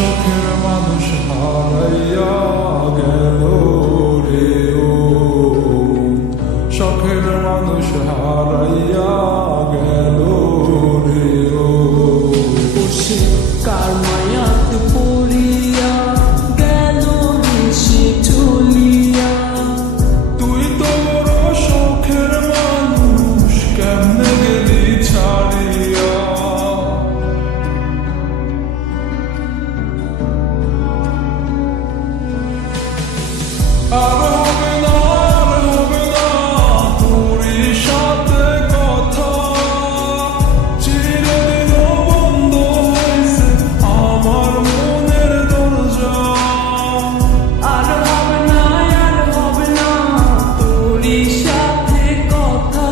শখের মানুষ হারাইয়া গেল রে ও, শখের মানুষ হারাইয়া গেল রে ও। কার মায়াতে পড়িয়া গেল সে চলিয়া। তুই তো বড় শখের মানুষ, কেমনে গেলি ছাড়িয়া। আর হবে না, আর হবে না তোরই সাথে কথা, চিরদিন বন্ধ হয়েছে আমার মনের দরজা। আর হবে না, আর হবে না তোরই সাথে কথা,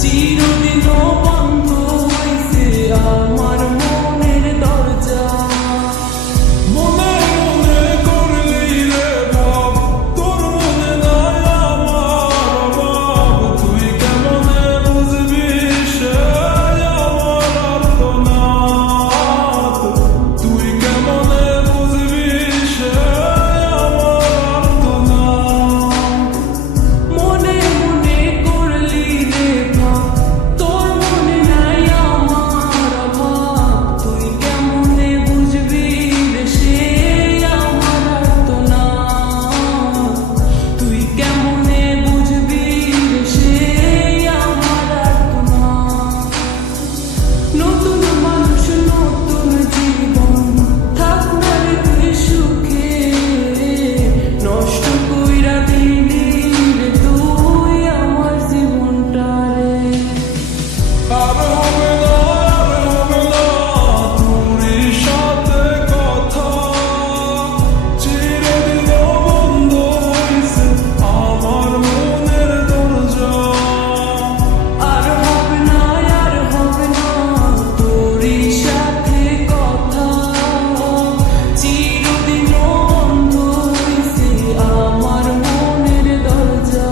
চিরদিন বন্ধ হয়েছে আমার মনের দরজা। মনে মনে করলি রে ভাব, তোর মনে নাই আমার অভাব। তুই কেমনে বুঝবি সে আমার আর্তনাদ, তুই কেমনে বুঝবি সে আমার আর্তনাদ। মনে মনে করলি রে ভাব, তোর মনে নাই আমার অভাব। তুই কেমনে বুঝবি রে সে আমার আর্তনাদ, তুই কেমনে বুঝবি রে সে আমার আর্তনাদ। নতুন মানুষ নতুন জীবন, থাক না রে তুই সুখে, নষ্ট কইরা দিলি রে তুই আমার জীবনটা রে। আর হবে না, আর হবে না তোরই সাথে কথা, চিরদিন বন্ধ হয়েছে আমার মনের দরজা। আর হবে না, আর হবে না তোরই সাথে কথা, চিরদিন বন্ধ হইছে আমার মনের দরজা।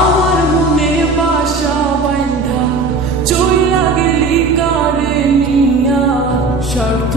আমার মনে বাসা বাইন্ধা চইলা গেলি কারে নিয়া, স্বার্থ